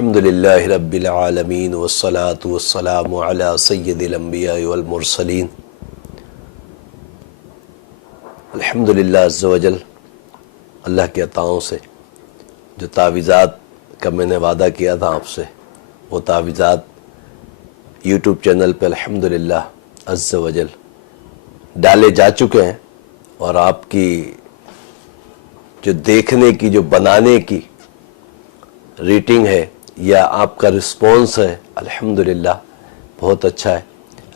الحمدللہ رب العالمین والصلاة والسلام علی سید الانبیاء والمرسلین۔ الحمدللہ عز و جل، اللہ کے عطاؤں سے جو تعویذات کا میں نے وعدہ کیا تھا آپ سے، وہ تعویذات یوٹیوب چینل پہ الحمدللہ عز و جل ڈالے جا چکے ہیں، اور آپ کی جو دیکھنے کی، جو بنانے کی ریٹنگ ہے یا آپ کا رسپونس ہے، الحمدللہ بہت اچھا ہے۔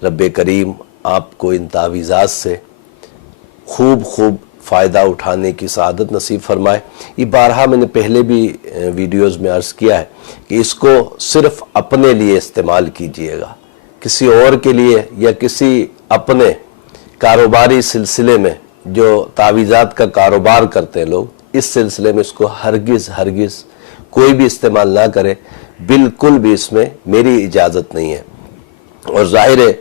رب کریم آپ کو ان تعویذات سے خوب فائدہ اٹھانے کی سعادت نصیب فرمائے۔ یہ بارہا میں نے پہلے بھی ویڈیوز میں عرض کیا ہے کہ اس کو صرف اپنے لیے استعمال کیجئے گا، کسی اور کے لیے یا کسی اپنے کاروباری سلسلے میں جو تعویذات کا کاروبار کرتے ہیں لوگ، اس سلسلے میں اس کو ہرگز کوئی بھی استعمال نہ کرے، بالکل بھی اس میں میری اجازت نہیں ہے۔ اور ظاہر ہے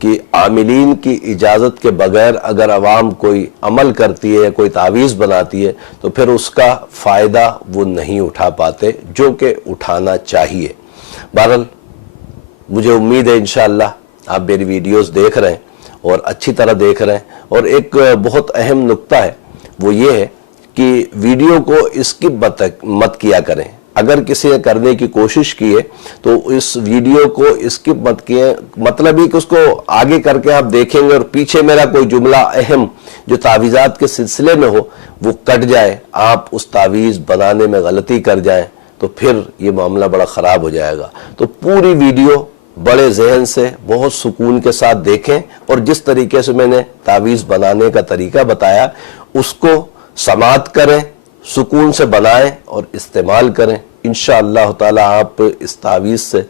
کہ عاملین کی اجازت کے بغیر اگر عوام کوئی عمل کرتی ہے، کوئی تعویذ بناتی ہے، تو پھر اس کا فائدہ وہ نہیں اٹھا پاتے جو کہ اٹھانا چاہیے۔ بہرحال مجھے امید ہے انشاءاللہ آپ میری ویڈیوز دیکھ رہے ہیں اور اچھی طرح دیکھ رہے ہیں۔ اور ایک بہت اہم نقطہ ہے، وہ یہ ہے کہ ویڈیو کو اسکپ مت کیا کریں۔ اگر کسی نے کرنے کی کوشش کی ہے تو اس ویڈیو کو اسکپ مت کیے، مطلب ہی کہ اس کو آگے کر کے آپ دیکھیں گے اور پیچھے میرا کوئی جملہ اہم جو تعویذات کے سلسلے میں ہو وہ کٹ جائے، آپ اس تعویذ بنانے میں غلطی کر جائیں تو پھر یہ معاملہ بڑا خراب ہو جائے گا۔ تو پوری ویڈیو بڑے ذہن سے بہت سکون کے ساتھ دیکھیں، اور جس طریقے سے میں نے تعویذ بنانے کا طریقہ بتایا اس کو سماعت کریں، سکون سے بنائیں اور استعمال کریں۔ انشاءاللہ تعالی آپ اس تعویذ سے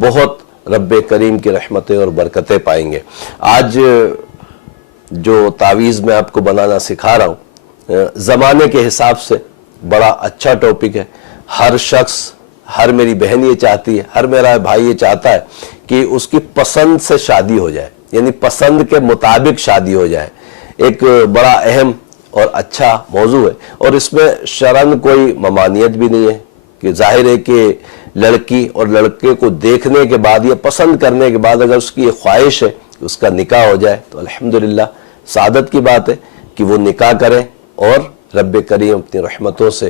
بہت رب کریم کی رحمتیں اور برکتیں پائیں گے۔ آج جو تعویذ میں آپ کو بنانا سکھا رہا ہوں، زمانے کے حساب سے بڑا اچھا ٹاپک ہے۔ ہر شخص، ہر میری بہن یہ چاہتی ہے، ہر میرا بھائی یہ چاہتا ہے کہ اس کی پسند سے شادی ہو جائے، یعنی پسند کے مطابق شادی ہو جائے۔ ایک بڑا اہم اور اچھا موضوع ہے، اور اس میں شرعاً کوئی ممانعت بھی نہیں ہے کہ ظاہر ہے کہ لڑکی اور لڑکے کو دیکھنے کے بعد یا پسند کرنے کے بعد اگر اس کی یہ خواہش ہے کہ اس کا نکاح ہو جائے تو الحمدللہ سعادت کی بات ہے کہ وہ نکاح کریں، اور رب کریم اپنی رحمتوں سے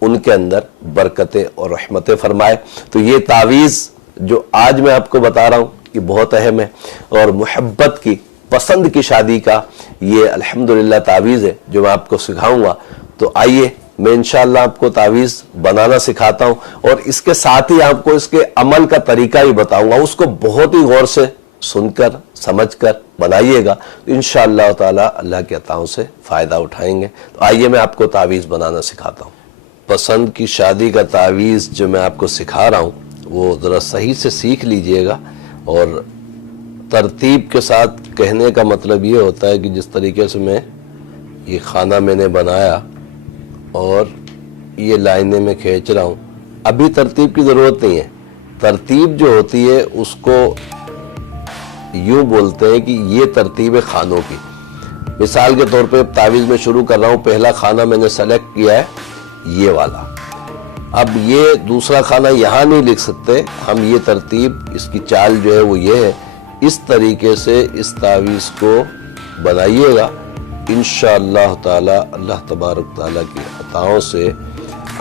ان کے اندر برکتیں اور رحمتیں فرمائے۔ تو یہ تعویذ جو آج میں آپ کو بتا رہا ہوں یہ بہت اہم ہے، اور محبت کی، پسند کی شادی کا یہ الحمدللہ تعویذ ہے جو میں آپ کو سکھاؤں گا۔ تو آئیے میں انشاءاللہ آپ کو تعویذ بنانا سکھاتا ہوں، اور اس کے ساتھ ہی آپ کو اس کے عمل کا طریقہ بھی بتاؤں گا۔ اس کو بہت ہی غور سے سن کر، سمجھ کر بنائیے گا، انشاءاللہ تعالی اللہ کے عطاؤں سے فائدہ اٹھائیں گے۔ تو آئیے میں آپ کو تعویذ بنانا سکھاتا ہوں۔ پسند کی شادی کا تعویذ جو میں آپ کو سکھا رہا ہوں وہ ذرا صحیح سے سیکھ لیجئے گا، اور ترتیب کے ساتھ کہنے کا مطلب یہ ہوتا ہے کہ جس طریقے سے میں یہ خانہ میں نے بنایا اور یہ لائنیں میں کھینچ رہا ہوں، ابھی ترتیب کی ضرورت نہیں ہے۔ ترتیب جو ہوتی ہے اس کو یوں بولتے ہیں کہ یہ ترتیب ہے خانوں کی۔ مثال کے طور پہ تعویذ میں شروع کر رہا ہوں، پہلا خانہ میں نے سلیکٹ کیا ہے یہ والا۔ اب یہ دوسرا خانہ یہاں نہیں لکھ سکتے ہم، یہ ترتیب، اس کی چال جو ہے وہ یہ ہے۔ اس طریقے سے اس تعویذ کو بنائیے گا، انشاءاللہ تعالی اللہ تبارک تعالی کی عطاؤں سے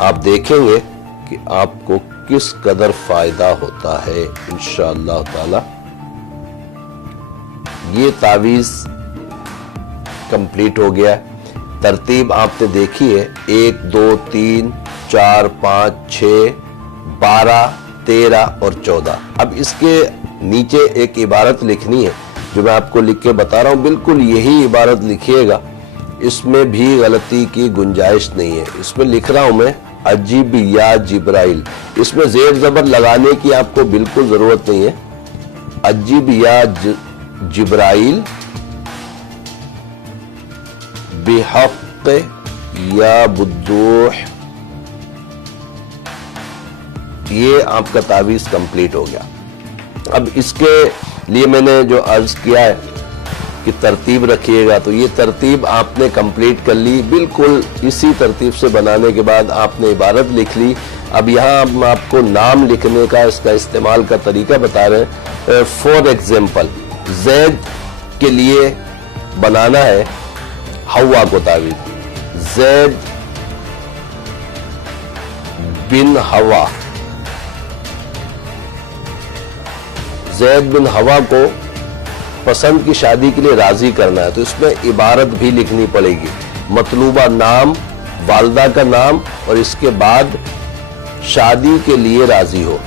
آپ دیکھیں گے کہ آپ کو کس قدر فائدہ ہوتا ہے انشاءاللہ تعالی۔ یہ تعویذ کمپلیٹ ہو گیا ہے۔ ترتیب آپ نے دیکھی ہے، 1 2 3 4 5 6 12 13 اور 14۔ اب اس کے نیچے ایک عبارت لکھنی ہے جو میں آپ کو لکھ کے بتا رہا ہوں، بالکل یہی عبارت لکھیے گا، اس میں بھی غلطی کی گنجائش نہیں ہے۔ اس میں لکھ رہا ہوں میں عجیب یا جبرائیل، اس میں زیر زبر لگانے کی آپ کو بالکل ضرورت نہیں ہے۔ عجیب یا جبرائیل بحق یا بدوح، یہ آپ کا تعویذ کمپلیٹ ہو گیا۔ اب اس کے لیے میں نے جو عرض کیا ہے کہ ترتیب رکھیے گا، تو یہ ترتیب آپ نے کمپلیٹ کر لی۔ بالکل اسی ترتیب سے بنانے کے بعد آپ نے عبارت لکھ لی، اب یہاں ہم آپ کو نام لکھنے کا اس کا استعمال کا طریقہ بتا رہے ہیں. فور ایگزامپل زید کے لیے بنانا ہے ہوا کو تعویذ. زید بن ہوا، زید بن ہوا کو پسند کی شادی کے لیے راضی کرنا ہے، تو اس میں عبارت بھی لکھنی پڑے گی. مطلوبہ نام، والدہ کا نام، اور اس کے بعد شادی کے لیے راضی ہو.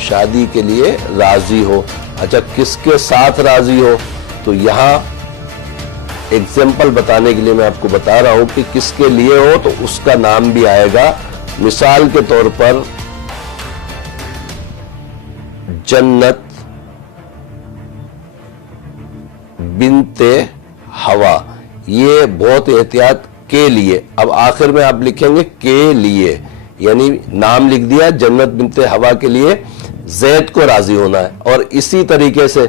شادی کے لیے راضی ہو. اچھا کس کے ساتھ راضی ہو؟ تو یہاں ایگزامپل بتانے کے لیے میں آپ کو بتا رہا ہوں کہ کس کے لیے ہو تو اس کا نام بھی آئے گا. مثال کے طور پر جنت بنت ہوا، یہ بہت احتیاط کے لیے. اب آخر میں آپ لکھیں گے کے لیے، یعنی نام لکھ دیا جنت بنت ہوا کے لیے زید کو راضی ہونا ہے. اور اسی طریقے سے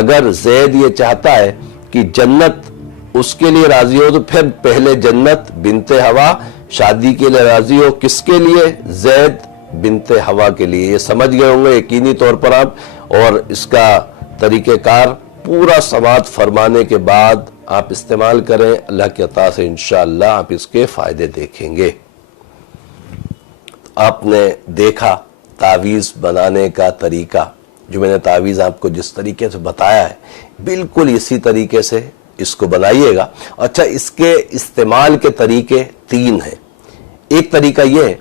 اگر زید یہ چاہتا ہے کہ جنت اس کے لیے راضی ہو تو پھر پہلے جنت بنت ہوا شادی کے لیے راضی ہو. کس کے لیے؟ زید بنت ہوا کے لیے. یہ سمجھ گئے ہوں گے یقینی طور پر آپ. اور اس کا طریقہ کار پورا سماعت فرمانے کے بعد آپ استعمال کریں. اللہ کی عطا سے انشاءاللہ آپ اس کے فائدے دیکھیں گے. آپ نے دیکھا تعویذ بنانے کا طریقہ، جو میں نے تعویذ آپ کو جس طریقے سے بتایا ہے بالکل اسی طریقے سے اس کو بنائیے گا. اچھا اس کے استعمال کے طریقے 3 ہیں. ایک طریقہ یہ ہے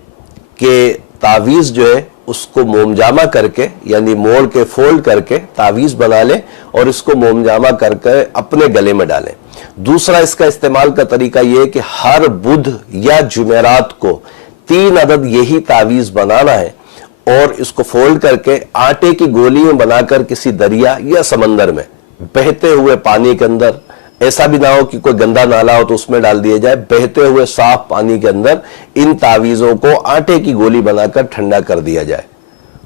کہ تعویذ جو ہے اس کو موم جامہ کر کے، یعنی موڑ کے فولڈ کر کے تعویذ بنا لیں اور اس کو موم جامہ کر کے اپنے گلے میں ڈالیں. دوسرا اس کا استعمال کا طریقہ یہ ہے کہ ہر بدھ یا جمعرات کو 3 عدد یہی تعویذ بنانا ہے اور اس کو فولڈ کر کے آٹے کی گولی میں بنا کر کسی دریا یا سمندر میں بہتے ہوئے پانی کے اندر، ایسا بھی نہ ہو کہ کوئی گندا نالا ہو تو اس میں ڈال دیا جائے، بہتے ہوئے صاف پانی کے اندر ان تعویذوں کو آٹے کی گولی بنا کر ٹھنڈا کر دیا جائے.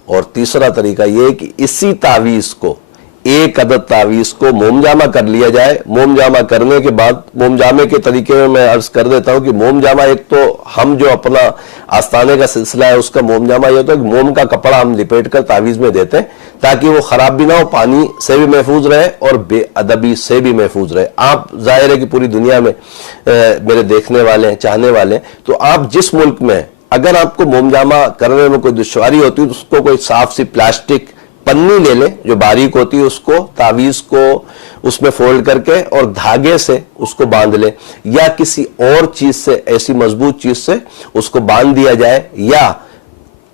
اور تیسرا طریقہ یہ کہ اسی تعویذ کو 1 عدد تعویذ کو موم جامہ کر لیا جائے. موم جامہ کرنے کے بعد موم جامے کے طریقے میں عرض کر دیتا ہوں کہ موم جامہ ایک تو ہم جو اپنا آستانے کا سلسلہ ہے اس کا موم جامہ یہ ہوتا ہے کہ موم کا کپڑا ہم لپیٹ کر تعویذ میں دیتے ہیں تاکہ وہ خراب بھی نہ ہو، پانی سے بھی محفوظ رہے اور بے ادبی سے بھی محفوظ رہے. آپ ظاہر ہے کہ پوری دنیا میں میرے دیکھنے والے ہیں، چاہنے والے ہیں، تو آپ جس ملک میں اگر آپ کو موم جامہ کرنے میں کوئی دشواری ہوتی ہے تو اس کو کوئی صاف سی پلاسٹک پنی لے لیں جو باریک ہوتی ہے، اس کو تعویذ کو اس میں فولڈ کر کے اور دھاگے سے اس کو باندھ لیں، یا کسی اور چیز سے، ایسی مضبوط چیز سے اس کو باندھ دیا جائے یا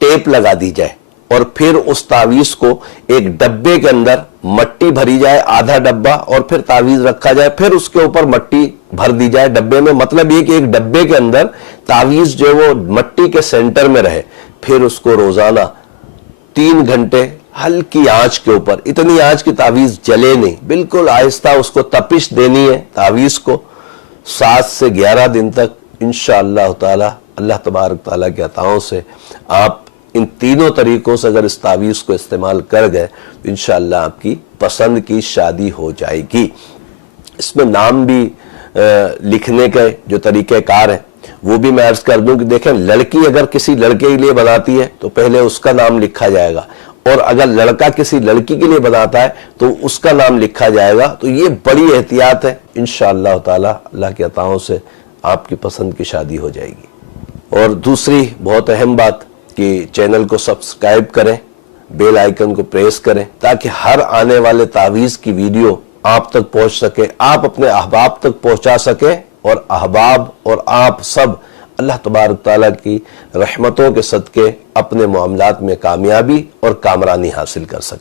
ٹیپ لگا دی جائے. اور پھر اس تعویذ کو ایک ڈبے کے اندر مٹی بھری جائے، آدھا ڈبہ، اور پھر تعویذ رکھا جائے، پھر اس کے اوپر مٹی بھر دی جائے ڈبے میں. مطلب یہ کہ ایک ڈبے کے اندر تعویذ جو وہ مٹی کے سینٹر میں رہے. پھر اس کو روزانہ 3 گھنٹے ہلکی آنچ کے اوپر، اتنی آنچ کی تعویذ جلے نہیں، بالکل آہستہ اس کو تپش دینی ہے تعویذ کو. 7 سے 11 دن تک انشاءاللہ تعالی اللہ تبارک تعالیٰ کے عطاؤں سے آپ ان تینوں طریقوں سے اگر اس تعویذ کو استعمال کر گئے تو انشاءاللہ آپ کی پسند کی شادی ہو جائے گی. اس میں نام بھی لکھنے کے جو طریقہ کار ہیں وہ بھی میں عرض کر دوں کہ دیکھیں، لڑکی اگر کسی لڑکے کے لیے بناتی ہے تو پہلے اس کا نام لکھا جائے گا، اور اگر لڑکا کسی لڑکی کے لیے بناتا ہے تو اس کا نام لکھا جائے گا. تو یہ بڑی احتیاط ہے. انشاءاللہ تعالی اللہ کے عطاؤں سے آپ کی پسند کی شادی ہو جائے گی. اور دوسری بہت اہم بات کہ چینل کو سبسکرائب کریں، بیل آئیکن کو پریس کریں تاکہ ہر آنے والے تعویذ کی ویڈیو آپ تک پہنچ سکے، آپ اپنے احباب تک پہنچا سکیں، اور احباب اور آپ سب اللہ تبارک تعالیٰ کی رحمتوں کے صدقے اپنے معاملات میں کامیابی اور کامرانی حاصل کر سکیں.